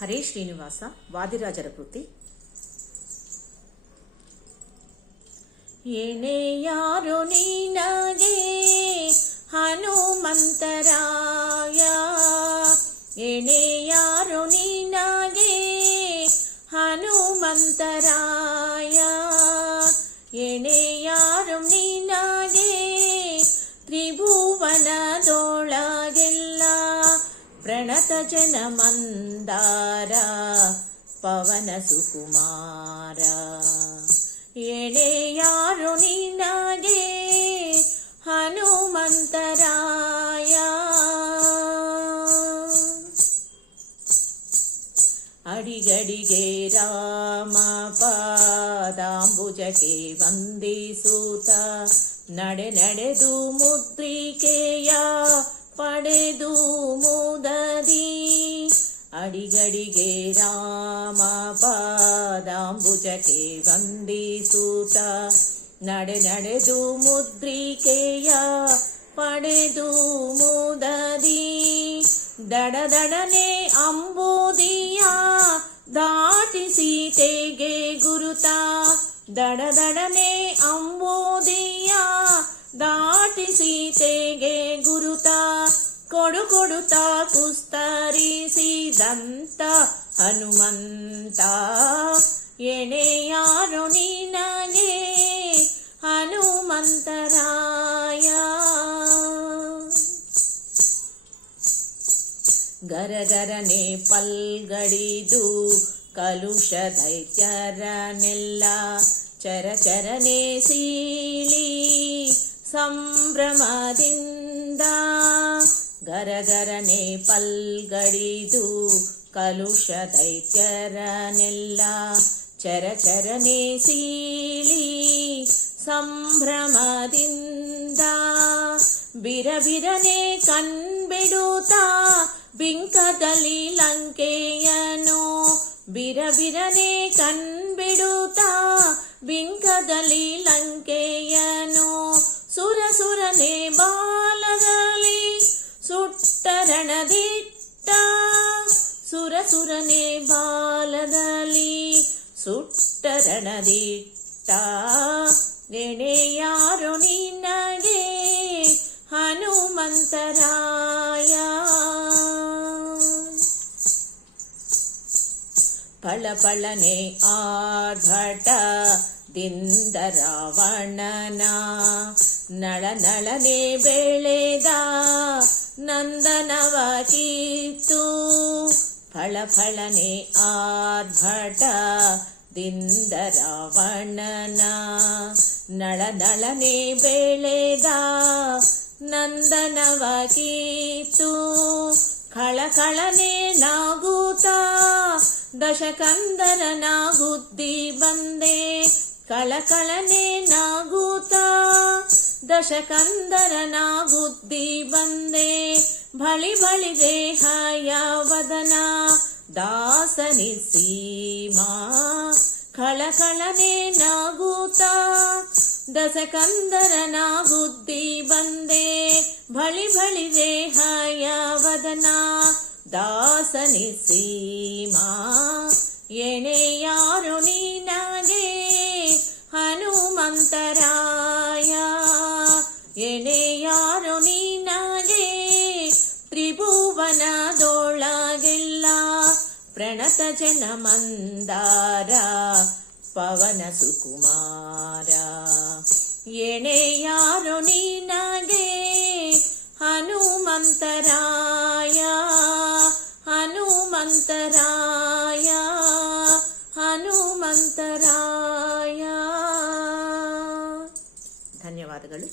ಹರೇ ಶ್ರೀನಿವಾಸ ವಾದಿರಾಜರ ಕೃತಿ ಎಣೆ ಯಾರು ನಿನಗೆ ಹನುಮಂತರಾಯ ಎಣೆ ಯಾರು ನಿನಗೆ ಹನುಮಂತರಾಯ ಎಣೆ ಯಾರು ನಿನಗೆ ತ್ರಿಭುವನದೊಳಗೆಲ್ಲ ಪ್ರಣತ ಜನ ಮಂದಾರ ಪವನ ಸುಕುಮಾರ ಎಣೆ ಯಾರು ನಿನಗೆ ಹನುಮಂತರಾಯ ಅಡಿಗಡಿಗೆ ರಾಮ ಪಾದಾಂಬುಜಕ್ಕೆ ವಂದಿಸುತ್ತ ನಡೆ ನಡೆದು ಮುದ್ರಿಕೆಯ ಪಡೆದು ಮುದದಿ ಗಾಡಿಗಳಿಗೆ ರಾಮ ಪಾದಾಂಬುಜಕ್ಕೆ ವಂದಿಸೂತ ನಡೆ ನಡೆದು ಮುದ್ರಿಕೆಯ ಪಡೆದು ಮುದದಿ. ದಡ ದಡನೆ ಅಂಬುದಿಯ ದಾಟಿಸಿ ತೆಗೆ ಗುರುತ. ದಡ ದಡನೆ ಅಂಬುದಿಯ ದಾಟಿಸಿ ತೆಗೆ ಗುರುತ. ಕೊಡು ಕೊಡುತ್ತ ಕುಸ್ತರಿಸಿದಂತ ಹನುಮಂತ ಎಣೆ ಯಾರು ನಿನಗೆ ಹನುಮಂತರಾಯ ಗರಗರನೆ ಪಲ್ಗಡಿದು ಕಲುಷ ದೈತ್ಯರನೆಲ್ಲ ಚರಚರನೆ ಸೀಳಿ ಸಂಭ್ರಮದಿಂದ ಗರಗರನೆ ಪಲ್ಗಡಿದು ಕಲುಷ ದೈತ್ಯರನೆಲ್ಲ ಚರಚರನೆ ಸೀಳಿ ಸಂಭ್ರಮದಿಂದ ಬಿರಬಿರನೆ ಕಣ್ಬಿಡುತ್ತಾ ಬಿಂಕದಲ್ಲಿ ಲಂಕೆಯನು ಬಿರಬಿರನೆ ಕಣ್ಬಿಡುತ್ತಾ ಬಿಂಕದಲ್ಲಿ ಸುರನೆ ಬಾಲದಲ್ಲಿ ಸುಟ್ಟರಣದಿಟ್ಟ ರಣದಿಟ್ಟ. ಯಾರು ನಿನಗೆ ಹನುಮಂತರಾಯ? ಫಳಫಳನೆ ಆರ್ಭಟ ದಿಂದ ರಾವಣನ. ನಳ ನಳನೆ ಬೆಳೆದ ನಂದನವ ಕಿತ್ತು ಫಳಫಳನೆ ಆರ್ಭಟ ದಿಂದ ರಾವಣನ ನಳನಳನೆ ಬೆಳೆದ ನಂದನವ ಕೀತು ಕಳಕಳನೆ ನಾಗೂತ ದಶಕಂದರನಾಗುತ್ತಿ ಬಂದೆ ಕಳಕಳನೆ ನಾಗೂತ ದಶಕಂದರನಾಗುತ್ತಿ ಬಂದೆ ಬಳಿ ಬಳಿ ದೇಹ ಯಾವದನಾ ದಾಸನಿ ಸೀಮಾ ಖಳಖಳನೆ ನಾಗೂತ ದಶಕಂದರನ ಬುದ್ಧಿ ಬಂದೆ ಬಳಿ ಬಳಿ ದೇಹಯ ವದನ ದಾಸನಿ ಸೀಮಾ ಎಣೆ ಯಾರು ನಿನಗೆ ಹನುಮಂತರಾಯ प्रणतजनमन्दारा पवनसुकुमारा एणे यारो नीनगे हनुमन्तराय हनुमन्तराय हनुमन्तराय ధన్యవాదాలు